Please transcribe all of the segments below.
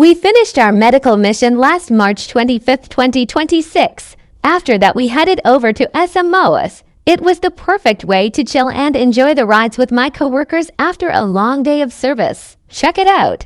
We finished our medical mission last March 25th, 2026. After that, we headed over to SM Moas. It was the perfect way to chill and enjoy the rides with my coworkers after a long day of service. Check it out.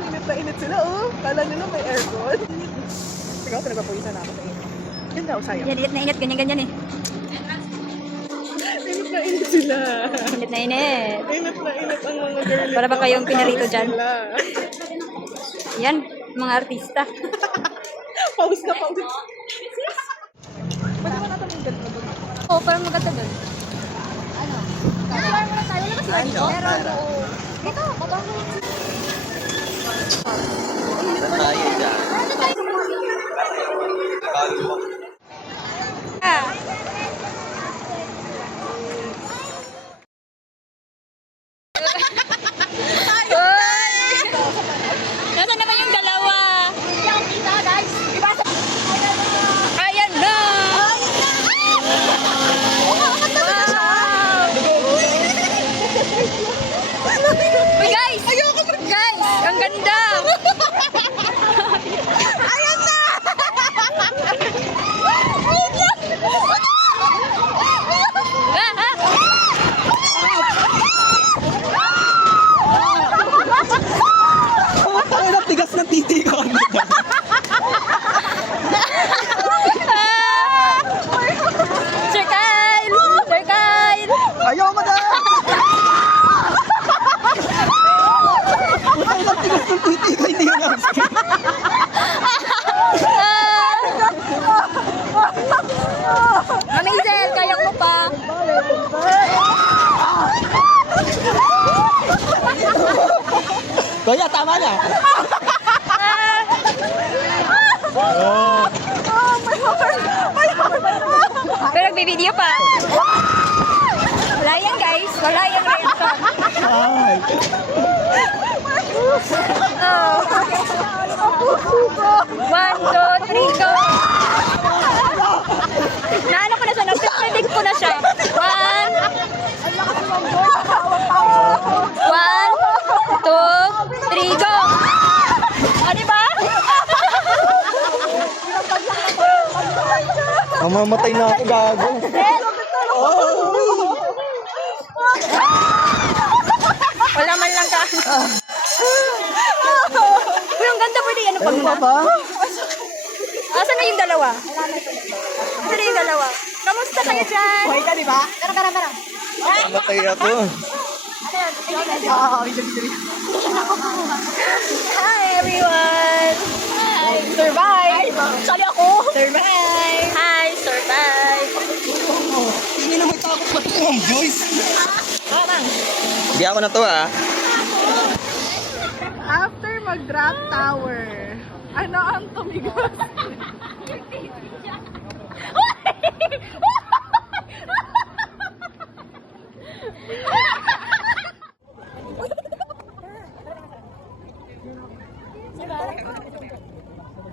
Init na init sila, oh. Kala nila may aircon. Sige ako, pinagpapulisan na ako sa init. Yan daw, sayang. Yan, init na init, ganyan-ganyan eh. Init na init sila. Init na init. Init na init ang mga girlie. Para ba kayong pinarito dyan? Sila. Yan, mga artista. Pause na pause. Pwede ba natin yung ganito doon? Oo, parang maganda doon. Ano? Parang wala tayo. Wala kasi dito. Pero, dito, mabaho. Ah. Nasaan naman yung dalawa? Yung kita, guys. Ayan na! Uy, guys! Guys, ang ganda! Ayan na! Ang tigas ng titi ko. Sir Kyle! Sir Kyle! Ayaw, madam! Ang tigas ng titi ko, hindi yun ang Mami Isel, kaya ko pa. Kuya, tama na. Pero nagbibideo pa. Wala yan guys, wala yung reaction. Ay. Oh. 1, 2, 3, go! Naano ko na siya, napipredict ko na siya. 1, 2, 3, go! O, diba? Mamamatay na ako, gago. Wala man lang ka. Uy, ang ganda pwede. Ano pa muna? ba? Asan na yung dalawa? Asan na yung dalawa? Kamusta kayo dyan? Buhay ka, di ba? Tara. Mamatay ako. Hi everyone! Hi! Survive! Sali ako! Survive! Hi! Survive! Hindi na may takot pa ito, Joyce. Oo, mang! Hindi ako na to, ah. After mag-drop tower, ano ang tumigas?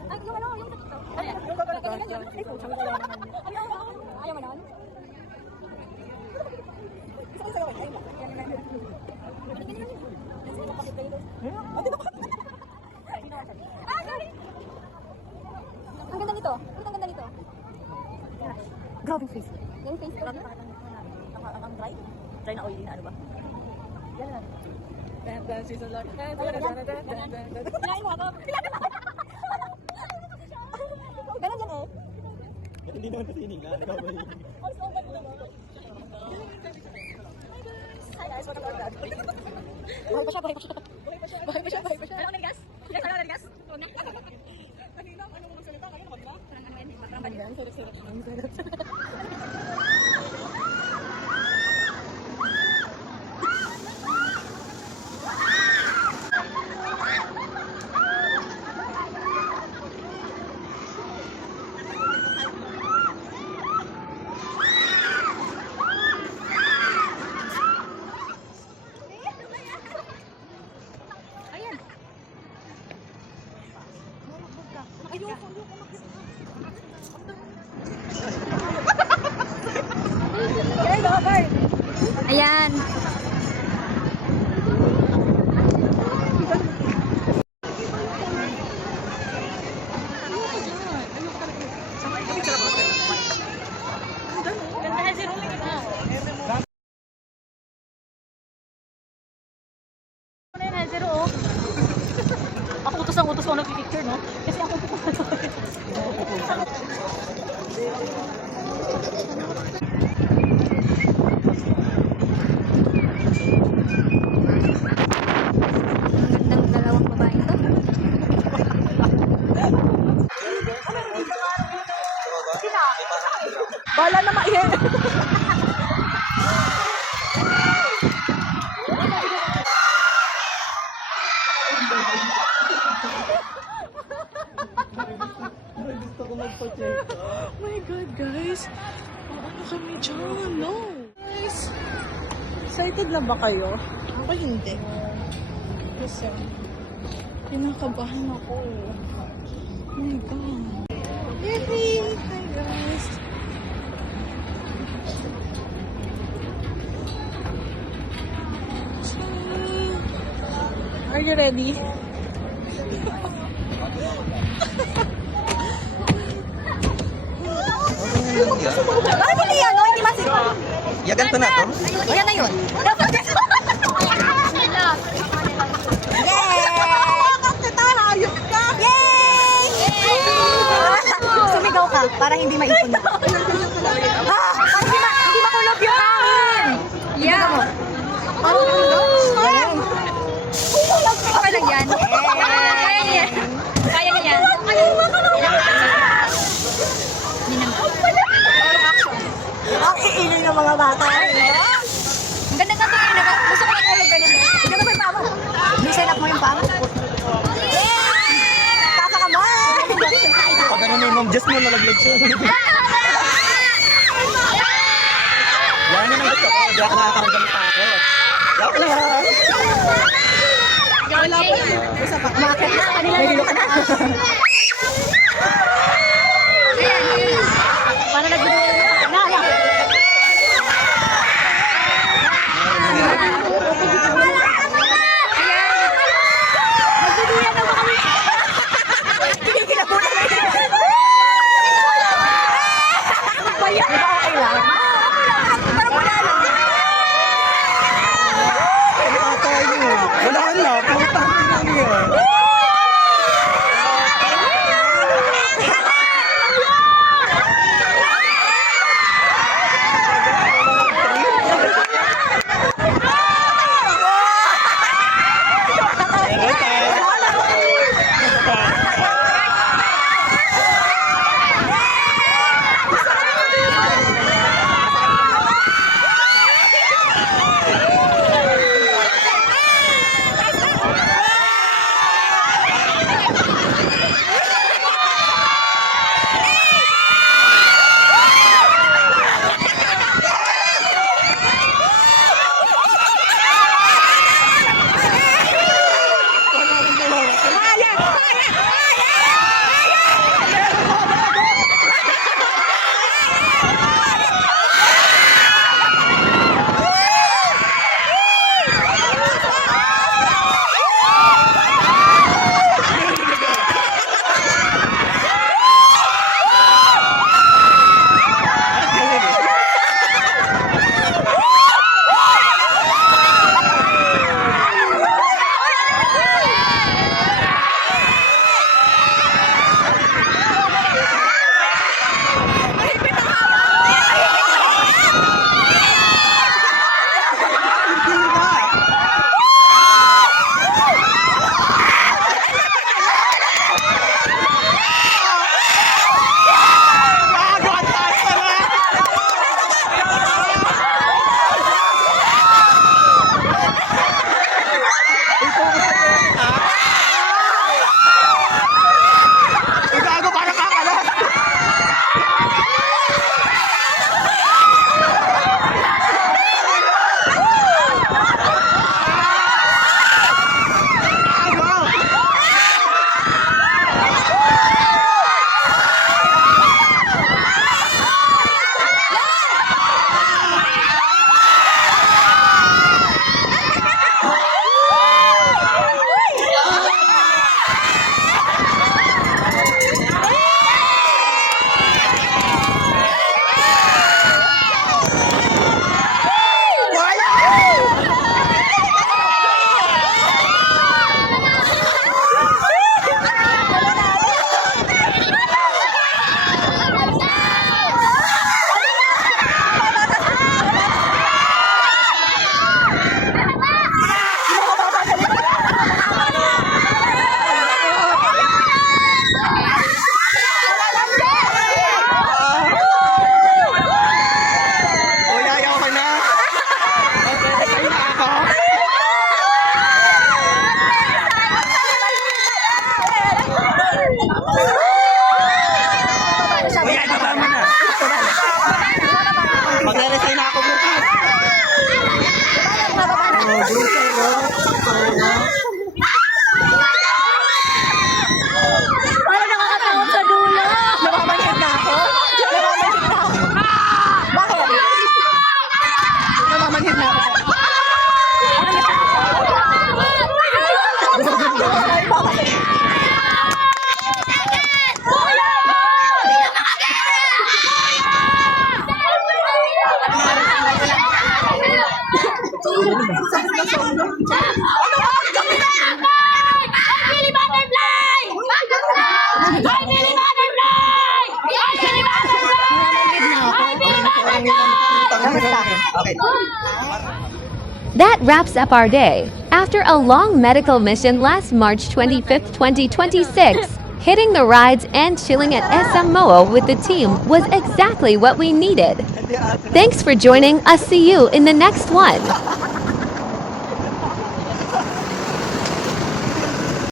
Ay, yung ano, yung ito. Ayaw mo nun? Ang ganda nito. Ang ganda nito. Grabe face. Yung face ko. Ang dry? Dry na oily na ano ba? Yan na. Kinain mo ako. Ganun yan eh. Hindi naman kasi hininga. Hi guys, welcome to our vlog. Buhay pa siya. Alam mo na gas? Yes, alam mo na gas? Oo na. Kanina, ano mo magsalita? Kanina, wag na. Parang ano yan, parang banyan. Sarap. Ayan. Ako utos ang utos ko nag-picture, no? Kasi ako gandang dalawang babae to. Bala na maihe. My God, guys. Ano kami dyan? No. Guys, excited na ba kayo? Ako hindi. Kasi, pinakabahan ako. Oh my God. Yay! Hi, guys. So, are you ready? Bakit hindi yan? Hindi masiko. Ya ganito na to. Ayan na yun. Dapat dito. Yay! Sumigaw ka para hindi maipon. Para hindi makulog yung hangin. Yeah. Okay lang yan. Kaya niya. Kaya niya yan. Hindi naman. Ang iingay ng mga bata. Ang ganda nga ito yun. Gusto ko natulog ganito. Hindi na ba yung pama? Listen up mo yung pama. Tasa ka mo! Pag ano na yung mom, just mo nalaglag siya. Yan yun ang gusto ko. Di ako nakakaramdam ng takot. Joke lang. Wala po. Isa pa. Bakit na? Nagilo ka na. Para nagdudulo na. Wala ka na. Putang ina niya. Parang nakakatakot sa dulo. Namamanhid na ako. Namamanhid na ako. Bakit? Namamanhid na ako. Okay. That wraps up our day. After a long medical mission last March 25th, 2026, hitting the rides and chilling at SM MOA with the team was exactly what we needed. Thanks for joining us. See you in the next one.